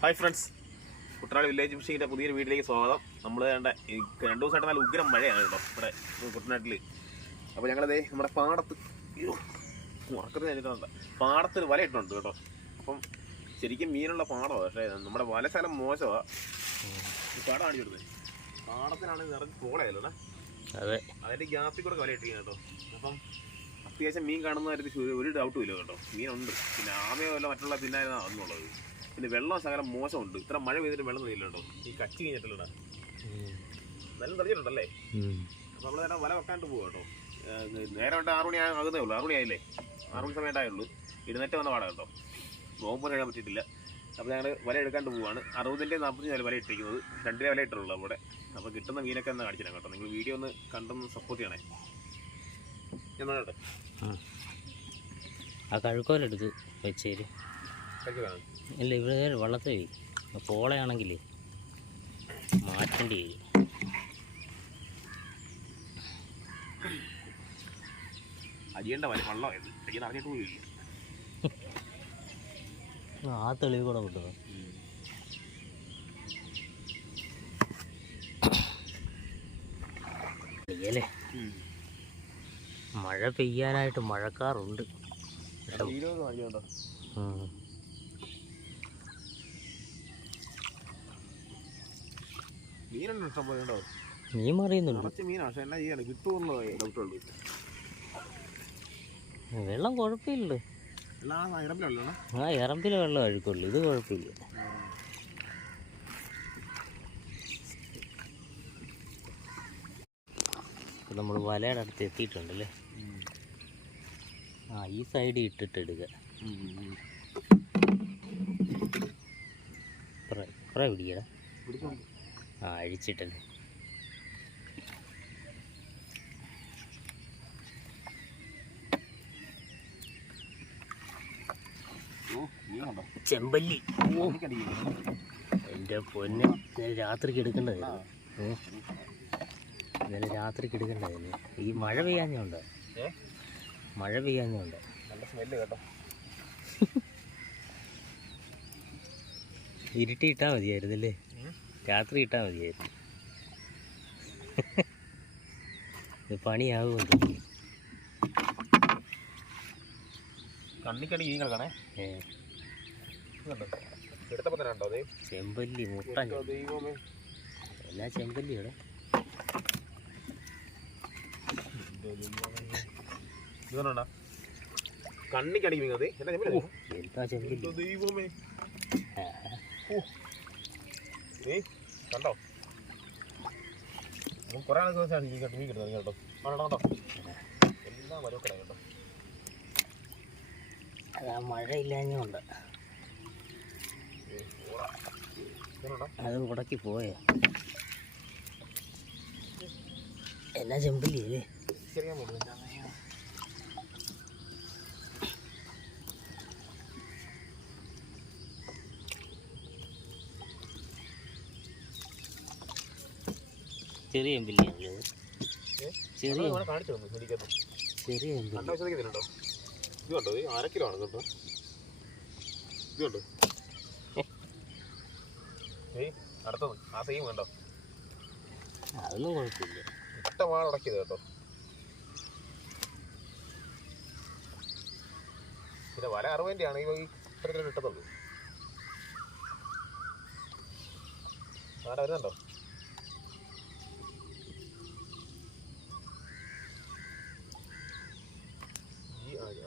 Hi friends, Kuttanad village ഫിഷിങ്ങിൻ്റെ പുതിയൊരു വീട്ടിലേക്ക് സ്വാഗതം. നമ്മൾ വേണ്ട 2 ദിവസമായിട്ട് നല്ല ഉഗ്രം മഴയാണ് കേട്ടോ ഇവിടെ കുട്ടനാട്ടിൽ. അപ്പോൾ ഞങ്ങളതേ നമ്മുടെ പാടത്ത് ഉറക്കത്തിന് കഴിഞ്ഞിട്ടുണ്ട്, പാടത്തിന് വല ഇട്ടുണ്ട് കേട്ടോ. അപ്പം ശരിക്കും മീനുള്ള പാടമാണ്, പക്ഷേ നമ്മുടെ വലശാലം മോശമാണ്. പാടം കാണിച്ചിടുന്നത് പാടത്തിനാണ് നിറഞ്ഞ് പോളയല്ലേ, അതെ, അതിൻ്റെ ഗ്യാപ്പിൽ കൂടെ വല ഇട്ടിരിക്കുന്നത് കേട്ടോ. അപ്പം അത്യാവശ്യം മീൻ കാണുന്ന കാര്യത്തിൽ ഒരു ഡൗട്ടും ഇല്ല കേട്ടോ. മീനുണ്ട്, പിന്നെ ആമയോ അല്ല മറ്റുള്ള പിന്നായിരുന്നു അന്നുള്ളത്. പിന്നെ വെള്ളം ശകലം മോശമുണ്ട്, ഇത്ര മഴ പെയ്തിട്ട് വെള്ളം തെളിയില്ലല്ലോ. ഈ കച്ചി കഴിഞ്ഞിട്ടില്ലടാ, നല്ല തെളിഞ്ഞിട്ടുണ്ടല്ലേ. അപ്പോൾ നമ്മൾ നേരം വല വെക്കാണ്ട് പോകും കേട്ടോ. നേരെ വേണ്ട 6 മണി ആകുന്നേ ഉള്ളൂ, 6 മണി ആയില്ലേ, 6 മണി സമയത്തായുള്ളൂ. ഇരുന്നേറ്റ് വന്ന പാടാ കേട്ടോ, നോമ്പ് കഴിയാൻ പറ്റിയിട്ടില്ല. അപ്പോൾ ഞങ്ങൾ വല എടുക്കാണ്ട് പോവുകയാണ്. 60-ൻ്റെ 45 വല ഇട്ടിരിക്കുന്നത്, 2 വല ഇട്ടുള്ളൂ അവിടെ. അപ്പോൾ കിട്ടുന്ന മീനൊക്കെ ഒന്ന് കാണിച്ചിടാം കേട്ടോ. നിങ്ങൾ വീഡിയോ ഒന്ന് കണ്ടൊന്ന് സപ്പോർട്ട് ചെയ്യണേ. എന്നാ കേട്ടോ ആ കഴുക്കോലെടുത്ത് വെച്ചേര്. ഇല്ല, ഇവിടെ വെള്ളത്തിൽ പോയി പോളയാണെങ്കിൽ മാറ്റേണ്ടി വരും. അജിയണ്ട വെള്ളം അജിയൻ അറിഞ്ഞിട്ട് പോയില്ല. ആ തെളിവ് കൂടെ കിട്ടുന്നു. പെയ്യല്ലേ, മഴ പെയ്യാനായിട്ട് മഴക്കാറുണ്ട്. മീനുണ്ട് ഇഷ്ടം പോലെ ഉണ്ടോ, മീൻ മറിയുന്നുണ്ട്. കുറച്ച് മീനാണ്, പക്ഷെ എന്നാ ചെയ്യാൻ കിട്ടുമെന്ന് ഡൗട്ടുണ്ട്. വെള്ളം കുഴപ്പമില്ല, ആ ഇറമ്പിലെ വെള്ളം അഴുക്കുള്ളൂ, ഇത് കുഴപ്പമില്ല. നമ്മൾ വലയുടെ അടുത്ത് എത്തിയിട്ടുണ്ടല്ലേ. ആ ഈ സൈഡ് ഇട്ടിട്ട് എടുക്കുക, കുറേ പിടിക്കടാ. ആ അഴിച്ചിട്ടല്ലേ. ചെമ്പല്ലി, എൻ്റെ പൊന്നെ, ഇന്നലെ രാത്രിക്ക് എടുക്കേണ്ടതായിരുന്നു. ഇന്നലെ രാത്രിക്ക് എടുക്കേണ്ടതായിരുന്നു. ഈ മഴ പെയ്യാഞ്ഞുണ്ട്, മഴ പെയ്യാഞ്ഞുണ്ട്. നല്ല സ്മെല്ല് കേട്ടോ. ഇരുട്ടി ഇട്ടാൽ മതിയായിരുന്നല്ലേ, രാത്രി ഇട്ടാൽ മതിയായിരുന്നു. ഇത് പണിയാകുമല്ലോ. കണ്ണിക്കടി ഈ കിടക്കണേ. ചെമ്പല്ലി മുട്ട, എല്ലാ ചെമ്പല്ലിയുടെ കണ്ണിക്കടിക്കുന്നത് എന്താ ചെമ്പല്ലി ദൈവമേ. കണ്ടോ, കുറെ ആൾ ദിവസമാണ് മീൻ കിട്ടുന്നത് കേട്ടോ. കേട്ടോ എല്ലാം വരക്കട കേട്ടോ. അതാ മഴ ഇല്ലാഞ്ഞുണ്ട്, അത് ഉടക്കി പോയ എന്നാ ചെമ്പല്ലി അല്ലേ. ചെറിയാൻ പറ്റും ചെറിയ ചെമ്പല്ലിയാണല്ലേ, ചെറിയ കാണിച്ചു തന്നു. ചെറിയ ചെമ്പല്ലി. കേട്ടോ, ഇത് കണ്ടോ, 1/2 കിലോ ആണ് കേട്ടോ. ഇത് കണ്ടോ, അടുത്തത് ആ സെയിം കണ്ടോ. അതൊന്നും കുഴപ്പമില്ല, ഇഷ്ടമാണ് ഉടക്കിയത് കേട്ടോ. പിന്നെ വല 60-ൻ്റെ ആണ് ഈ ഇത്തരത്തിൽ ഇട്ടതുള്ളൂ. ആടെ വരുന്നുണ്ടോ,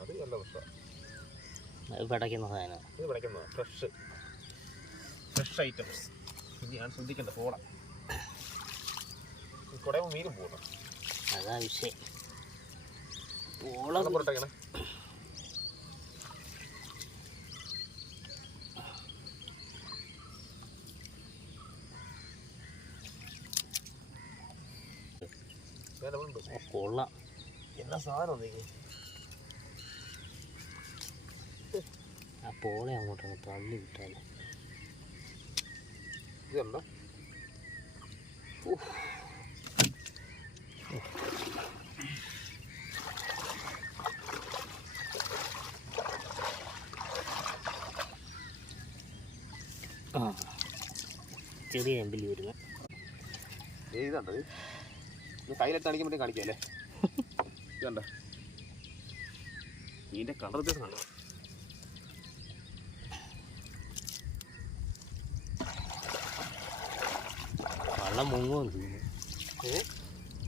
അത് നല്ല പ്രശ്നമാണ്. അത് പിടയ്ക്കുന്ന സാധനം, ഇത് പിടയ്ക്കുന്ന ഫ്രഷ് ഐറ്റംസ്. ഇനി ഞാൻ ശ്രദ്ധിക്കേണ്ട പോള കുടയുമ്പോൾ മീനും പോകണം, അതാ വിഷയം. ഓളം പുറത്തേക്കണേ. കൊള്ളാം, എന്നാ സാധനം ഒന്നേക്ക്. ആ പോളെ അങ്ങോട്ടങ്ങ് തള്ളി വിട്ടാൽ ഇതുണ്ടോ. ആ ചെറിയ ചെമ്പല്ലി വരുന്നത്. ഇതുണ്ടത് കയ്യിലിട്ട് കാണിക്കാൻ വേണ്ടി കാണിക്കാം അല്ലേ? ഇതുണ്ട ഇതിൻ്റെ കളർ വ്യത്യാസം കാണാം. വള്ളം മുങ്ങുമെന്ന് തോന്നുന്നു.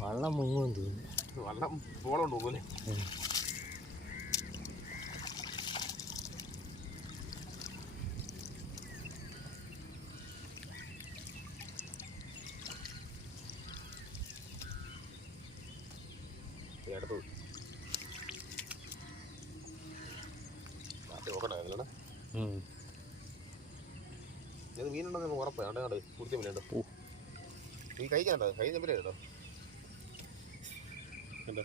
വള്ളം മുങ്ങുമെന്ന് തോന്നുന്നു. വള്ളം പോളം ഉണ്ടോ പോലെ. അടുത്തത് നോക്കണ്ടായിരുന്നല്ലേ? ഇത് മീനുണ്ടെന്ന് ഉറപ്പാണ്. അവിടെ കുടിക്കാൻ വേണ്ടിയുണ്ടോ? നീ കഴിക്കാനുണ്ടോ? കൈ നമ്പരേ കേട്ടോ. കണ്ടോ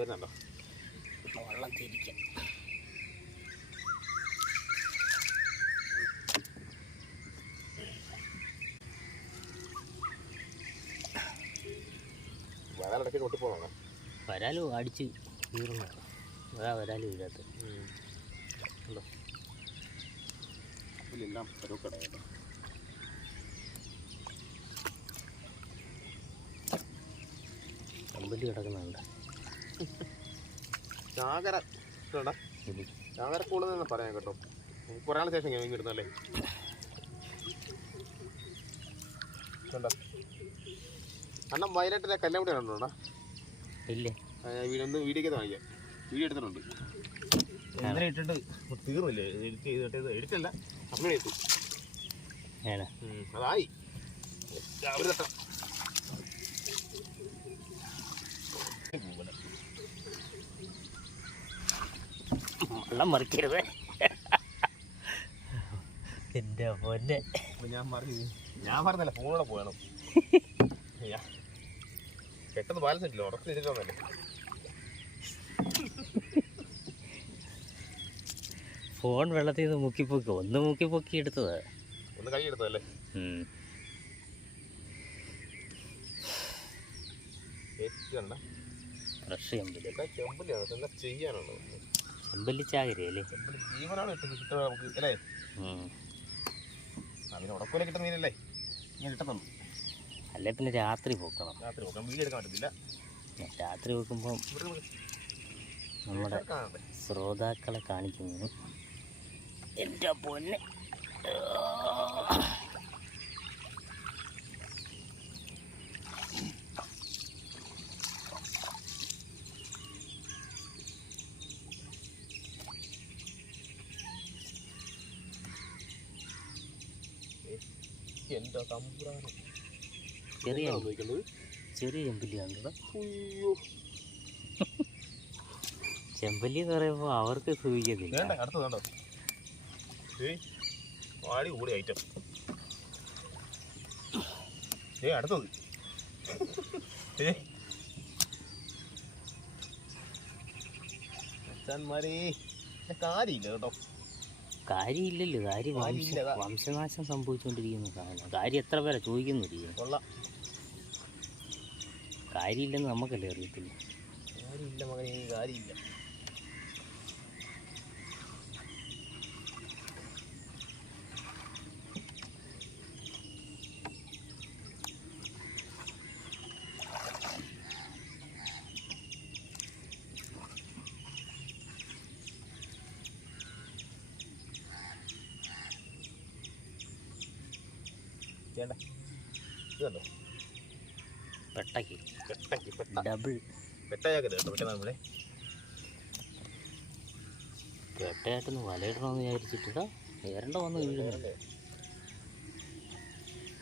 വരുന്നുണ്ടോ? വള്ളം തിരിക്കാം. വരാലിടയ്ക്ക് കൊട്ടിപ്പോണോ? വരാലും അടിച്ച് കീറുന്നു. വരാലും ഇതിനകത്ത് ഉണ്ടോ? ഇതിലെല്ലാം പരുക്കടയാട്ടോ. കമ്പല്ലി കിടക്കുന്നുണ്ട്. ചാകര ചാകര കൂടുതൽ പറയാം കേട്ടോ. കുറേ നാൾ ശേഷം ഞാൻ കിട്ടുന്നല്ലേ. കണ്ടോ അണ്ണൻ വയനാട്ടിലെ കല്ലാമുട്ടി കണ്ടോണ്ടാ? ഇല്ലേ, ഒന്ന് വീഡിയോക്ക് കാണിക്കാം. വീഡിയോ എടുത്തിട്ടുണ്ട്. ഇന്നലെ ഇട്ടിട്ട് തീർന്നില്ലേ? എഡിറ്റല്ല, അമ്മയുടെ എത്തു. അതായി രാവിലെ തട്ടം. വെള്ളം മറിക്കരുത്. എൻ്റെ പൊന്നെ, ഞാൻ പറഞ്ഞല്ലേ ഫോണിലൂടെ പോകണം. പെട്ടെന്ന് ബാലൻസ് ഇട്ടില്ല, ഉറക്കം ഇരിക്കുന്നല്ലേ. ഫോൺ വെള്ളത്തിൽ നിന്ന് മുക്കിപ്പൊക്കി മുക്കിപ്പൊക്കി എടുത്തത്. ഒന്ന് കൈ എടുത്തതല്ലേ? ഫ്രഷ് ചെമ്പല്ലി. ചെമ്പല്ലിയാണ് എന്താ ചെയ്യാനുള്ളത്? ചെമ്പല്ലി ചാകരയല്ലേ? ചെമ്പല്ലി ജീവനാണ് കിട്ടുക നമുക്ക് അല്ലേ? അതിന് ഉടക്കൂല കിട്ടുന്ന മീനല്ലേ ഇങ്ങനെ കിട്ടുന്നുള്ളൂ. അല്ലെ പിന്നെ രാത്രി പോക്കണം. രാത്രി പോക്കണം, വീഡിയോ എടുക്കാൻ പറ്റത്തില്ല. രാത്രി വെക്കുമ്പോൾ നമ്മുടെ ശ്രോതാക്കളെ കാണിക്കുന്നു. എൻ്റെ പൊന്നെ, എൻ്റെ തമ്പുരാനെ. ചെറിയ ചെമ്പല്ലിയാണ്. ചെമ്പല്ലി എന്ന് പറയുമ്പോൾ അവർക്ക് സൂചിക്കത്തില്ല. അടുത്തതുണ്ടോ ആടി കൂടി ഐറ്റം. അടുത്തത് അച്ഛന്മാരെ കാര്യമില്ല കേട്ടോ. കാര്യമില്ലല്ലോ, വംശനാശം സംഭവിച്ചുകൊണ്ടിരിക്കുന്ന സാധനം. കാര്യം എത്ര പേരെ ചോദിക്കുന്നില്ല. കാര്യമില്ലെന്ന് നമുക്കല്ലേ അറിയത്തില്ല. കാര്യമില്ല മകനെ, കാര്യമില്ല. ഇതുണ്ടോ പെട്ടയ്ക്ക് പെട്ട ഡബിൾ പെട്ടയാക്കരുത് കേട്ടോ. പെട്ടെന്ന് നമ്മളെ പെട്ടയായിട്ടൊന്ന് വലയിടണമെന്ന് വിചാരിച്ചിട്ടാ ഏരണ്ട വന്ന് വീഴുന്നു.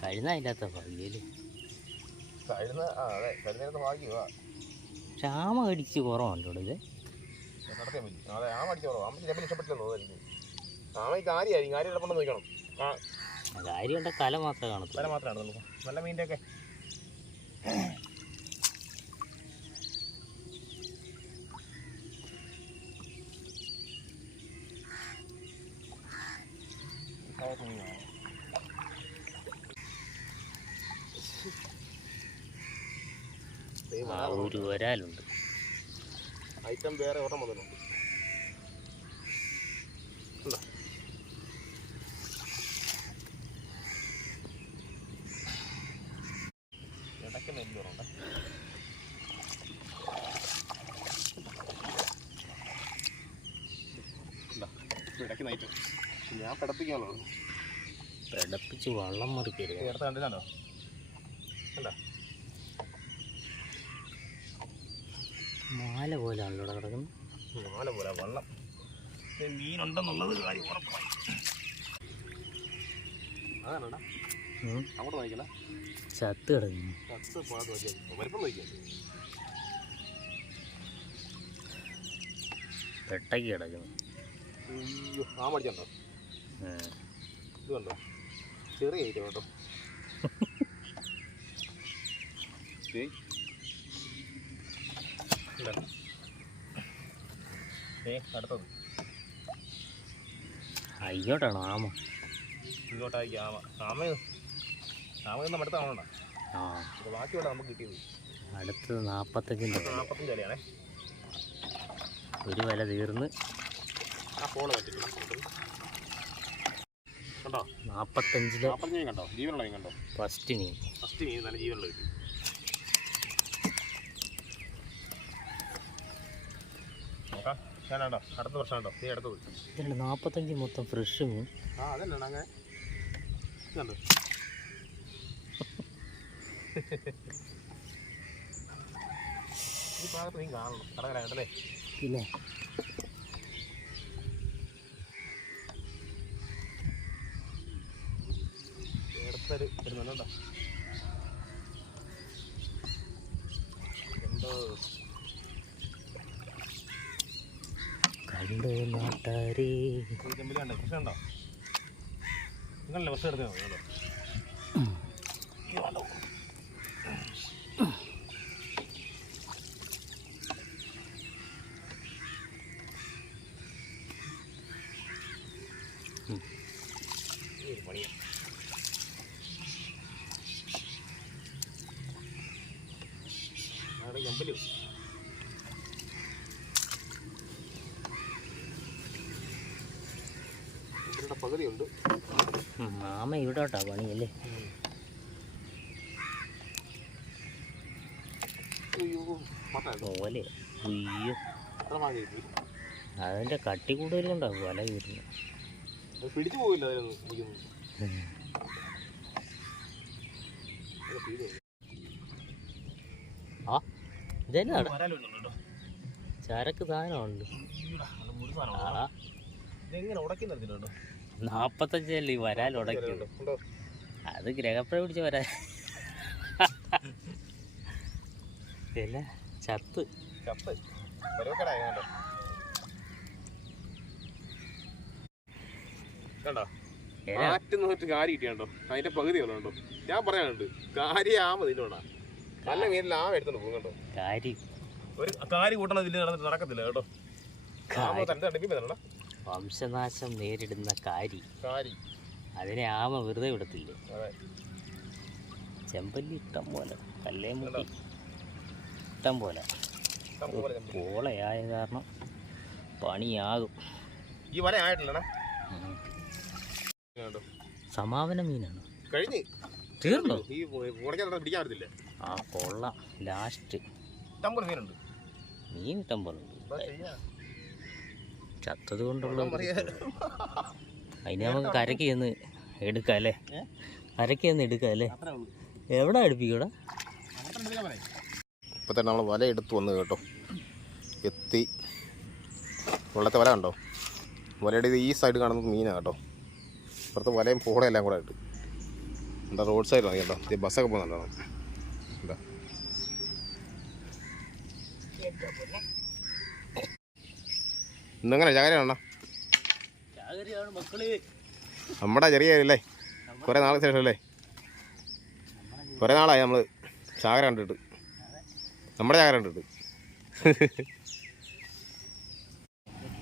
കഴുന്നില്ലാത്ത ഭാഗ്യല്ലേ? കഴിഞ്ഞ ഭാഗ്യമാ. ക്ഷാമ കടിച്ച് കുറവുണ്ടോ ഇത്? നടത്താൻ പറ്റി. അതെ, ആമ അടിച്ച് കുറവാ. ആമ ചിലപ്പോൾ ഇഷ്ടപ്പെട്ടില്ലെന്ന് തോന്നുന്നു. ആമ കാര്യമായിരിക്കും. കാര്യം ഇടപെട്ട് നോക്കണം. കാര്യമുണ്ട്, കല മാത്രമേ കാണത്തുള്ളൂ. കല മാത്രമാണ് നമുക്ക് നല്ല മീൻ്റെ ഒക്കെ. ആ ഒരു വരാലുണ്ട്. ഐറ്റം വേറെ ഒരെണ്ണം വന്നിട്ടുണ്ട്. ഇടയ്ക്ക് നെല്ലുണ്ട്. ഇടയ്ക്ക് നയിച്ചു ഞാൻ പിടപ്പിക്കാനുള്ളൂ. പിടപ്പിച്ച് വള്ളം മറിക്കരുത്. അടുത്ത കണ്ടില്ലാണ്ടോ? അല്ല മാല പോലെയാണല്ലോ ഇവിടെ കിടക്കുന്നത്. മാല പോലെ വള്ളം. മീനുണ്ടെന്നുള്ളത് കാര്യം ഉറപ്പായി. അതാണോടാ അങ്ങോട്ട് നോക്കിക്കല. ചത്ത് കിടക്കുന്നു. ചത്ത് പാട് നോക്കിയാൽ വലുപ്പം നോക്കിയാൽ പെട്ടയ്ക്ക് കിടക്കുന്നു. അയ്യോ ആ മടിച്ചുണ്ടോ? ഇത് കണ്ടോ? ചെറിയ ഐറ്റം കേട്ടോ. അടുത്തത് അയ്യോട്ടാണോ ആമ? ഇങ്ങോട്ടായിരിക്കും ആമ. ആമ നമ്മൾ അടുത്ത ആമണ്ട. ആ ബാക്കിയുള്ള നമുക്ക് കിട്ടിയത്. അടുത്തത് 45 45 വിലയാണേ. ഒരു വില തീർന്ന്. ആ ഫോള് പറ്റില്ല കണ്ടോ? 45 കണ്ടോ? ജീവനുള്ള മീൻ കണ്ടോ? ഫസ്റ്റ് മീൻ നല്ല ജീവനുള്ള കിട്ടി. നോക്കാം ഞാനാണ്ടോ അടുത്ത വർഷം ഉണ്ടോ? നീ അടുത്തത് 45 മൊത്തം ഫ്രഷ് മീൻ. ആ അതന്നെ അങ്ങനെ കണ്ടോ? ഈ ഭാഗത്ത് നീ കാണണം കടകരണ്ടല്ലേ? പിന്നെ എടുത്തൊരു വരുന്നുണ്ടോ? എന്തോ കണ്ടോ നാട്ടാരേ. ചെമ്പിൽ കണ്ടോ? കൃഷി ഉണ്ടോ? നിങ്ങളല്ലേ വർഷം എടുത്തോ? പണിയാ ചെമ്പല് ഇവരുടെ പകുതിയുണ്ട്. മാമ ഇവിടോട്ടാ പണിയല്ലേ? പോലെ ഉയ്യോ അതിൻ്റെ കട്ടി കൂടുതലുണ്ടാവും വല കീറുന്നു. പിടിച്ചു പോകില്ല അതിലൊന്നും. ആ ഇതെന്നാണ് ചരക്ക് സാധനമുണ്ട്. ഇതെങ്ങനെ ഉടക്കി നിർത്തിയിട്ടുണ്ടോ? 45 വരാൽ ഉടക്കിയത്. അത് ഗ്രഹപ്പഴ പിടിച്ച വരാൽ. പിന്നെ ചത്ത് കണ്ടോ? ആറ്റുന്നോട്ട് കാരി കിട്ടിയാണ്ടോ? അതിന്റെ പകുതി ഉണ്ടോ? ഞാൻ പറയാനുണ്ട് കാരി ആമ തിന്നോടാ. നല്ല മീനിൽ ആമ എടുത്തോണ്ട് പോകും കേട്ടോ. ഒരു കാരി കൂട്ടണം ഇതിൽ നടക്കത്തില്ല കേട്ടോ. വംശനാശം നേരിടുന്ന കാരി. അതിനെ ആമ വെറുതെ വിടത്തില്ല. ചെമ്പല്ലി ഇഷ്ടം പോലെ, കല്ലേമുട്ടി ഇഷ്ടം പോലെ. പോളയായ കാരണം പണിയാകും. ഈ വല ആയിട്ടില്ലടാ. സമാപന മീനാണ്. കഴിഞ്ഞ് തീർന്നു. ഈ പിടിക്കാൻ പറ്റത്തില്ല. ആ കൊള്ളാം. ലാസ്റ്റ് ഇഷ്ടം പോലെ മീനുണ്ട്. മീൻ ഇഷ്ടം പോലെ ഉണ്ട്. ചത്തത് കൊണ്ടുള്ള അതിന് നമുക്ക് കരയ്ക്ക് ചെന്ന് എടുക്കാം അല്ലേ? കരയ്ക്ക് ചെന്ന് എടുക്കാം അല്ലേ? എവിടെ അടുപ്പിക്കൂടാ? ഇപ്പം തന്നെ നമ്മൾ വല എടുത്ത് വന്ന് കേട്ടോ. എത്തി വെള്ളത്തെ വല കണ്ടോ? വലയുടെ ഇത് ഈ സൈഡ് കാണുന്നത് മീനാണ് കേട്ടോ. ഇപ്പുറത്തെ വലയും പോളയെല്ലാം കൂടെ ആയിട്ട് എന്താ റോഡ് സൈഡിലാണ് കേട്ടോ. ഈ ബസ്സൊക്കെ പോകുന്നുണ്ടോ? എന്താ ഇന്നെങ്ങനെ ചാകരയാണോ? നമ്മുടെ ചെറിയ അല്ലേ? കുറേ നാളെ ശേഷം അല്ലേ? കുറേ നാളായി നമ്മൾ ചാകര കണ്ടിട്ട്. നമ്മുടെ ചാകര കണ്ടിട്ട്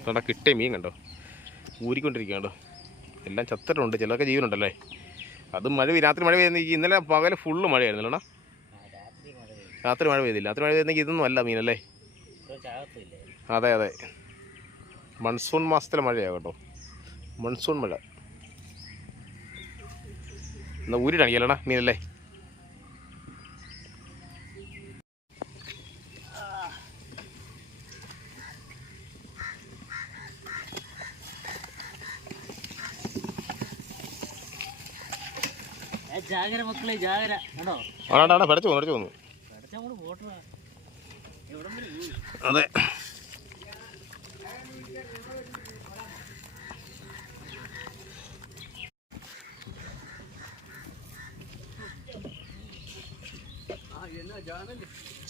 കണ്ടോ? കിട്ടിയ മീൻ കണ്ടോ? ഊരിക്കൊണ്ടിരിക്കുക കണ്ടോ? എല്ലാം ചത്തിട്ടുണ്ട്. ചിലർക്ക് ജീവനുണ്ടല്ലേ? അത് മഴ രാത്രി മഴ പെയ്യുന്ന. ഇന്നലെ പകല് ഫുള്ള് മഴയായിരുന്നല്ലോടാ. രാത്രി മഴ പെയ്തില്ല. രാത്രി മഴ പെയ്തെങ്കിൽ ഇതൊന്നും അല്ല മീനല്ലേ. അതെ അതെ, മൺസൂൺ മാസത്തിലെ മഴയാണ് കേട്ടോ, മൺസൂൺ മഴ. എന്നാൽ ഊരിടാണിക്കല്ലടാ മീനല്ലേ. ജാഗര മക്കളെ ജാഗര ആണോ? ആടാ പഠിച്ചു പോന്നു. അതെ,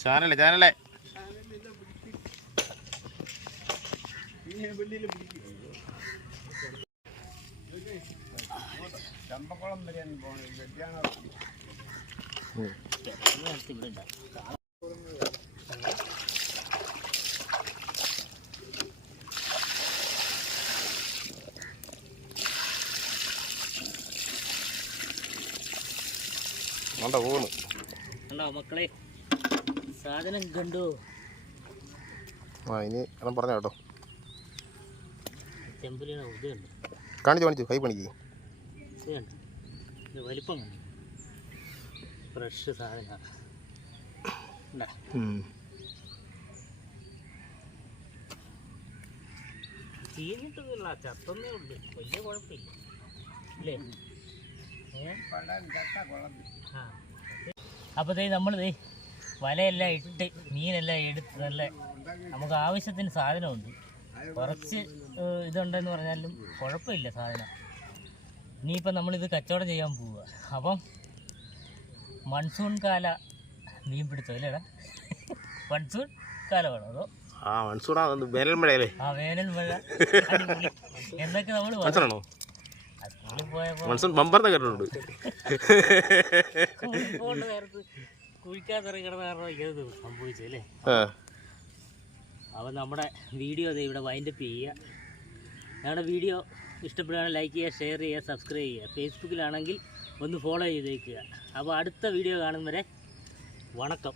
ചാനലേ ചമ്പക്കുളം വരെ പോകണം. പോകുന്നു. കണ്ടോ മക്കളെ, സാധനം കണ്ടു. ഇനി എല്ലാം പറഞ്ഞ കേട്ടോ. ചെമ്പലിയാണ് ഇത് കണ്ടു, കാണിച്ചു കൈ പണിക്ക്. ഇത് കണ്ടു, ഇത് വലിപ്പം കണ്ടു, ഫ്രഷ് സാധനമാണ്. ചീഞ്ഞിട്ടൊന്നുമില്ല, ചത്തൊന്നേ ഉള്ളു, വലിയ കുഴപ്പമില്ല അല്ലേ? അപ്പോൾ നമ്മളിതേ വലയെല്ലാം ഇട്ട് മീനെല്ലാം എടുത്ത് നല്ല നമുക്ക് ആവശ്യത്തിന് സാധനമുണ്ട്. കുറച്ച് ഇതുണ്ടെന്ന് പറഞ്ഞാലും കുഴപ്പമില്ല സാധനം. ഇനിയിപ്പം നമ്മളിത് കച്ചവടം ചെയ്യാൻ പോവുക. അപ്പം മൺസൂൺ കാല മീൻ പിടുത്തം അല്ലേടാ? മൺസൂൺ കാലമാണോ അതോ? വേനൽ മഴയല്ലേ? വേനൽ മഴ എന്നൊക്കെ നമ്മൾ സ്കൂളിൽ പോയപ്പോൾ നേരത്ത് കുഴിക്കാത്തിറങ്ങി കിടന്ന കാരണം ഇത് സംഭവിച്ചല്ലേ. അപ്പം നമ്മുടെ വീഡിയോ ഇവിടെ വൈൻഡപ്പ് ചെയ്യുക. ഞങ്ങളുടെ വീഡിയോ ഇഷ്ടപ്പെടുകയാണെങ്കിൽ ലൈക്ക് ചെയ്യുക, ഷെയർ ചെയ്യുക, സബ്സ്ക്രൈബ് ചെയ്യുക. ഫേസ്ബുക്കിലാണെങ്കിൽ ഒന്ന് ഫോളോ ചെയ്തേക്കുക. അപ്പോൾ അടുത്ത വീഡിയോ കാണും വരെ വണക്കം.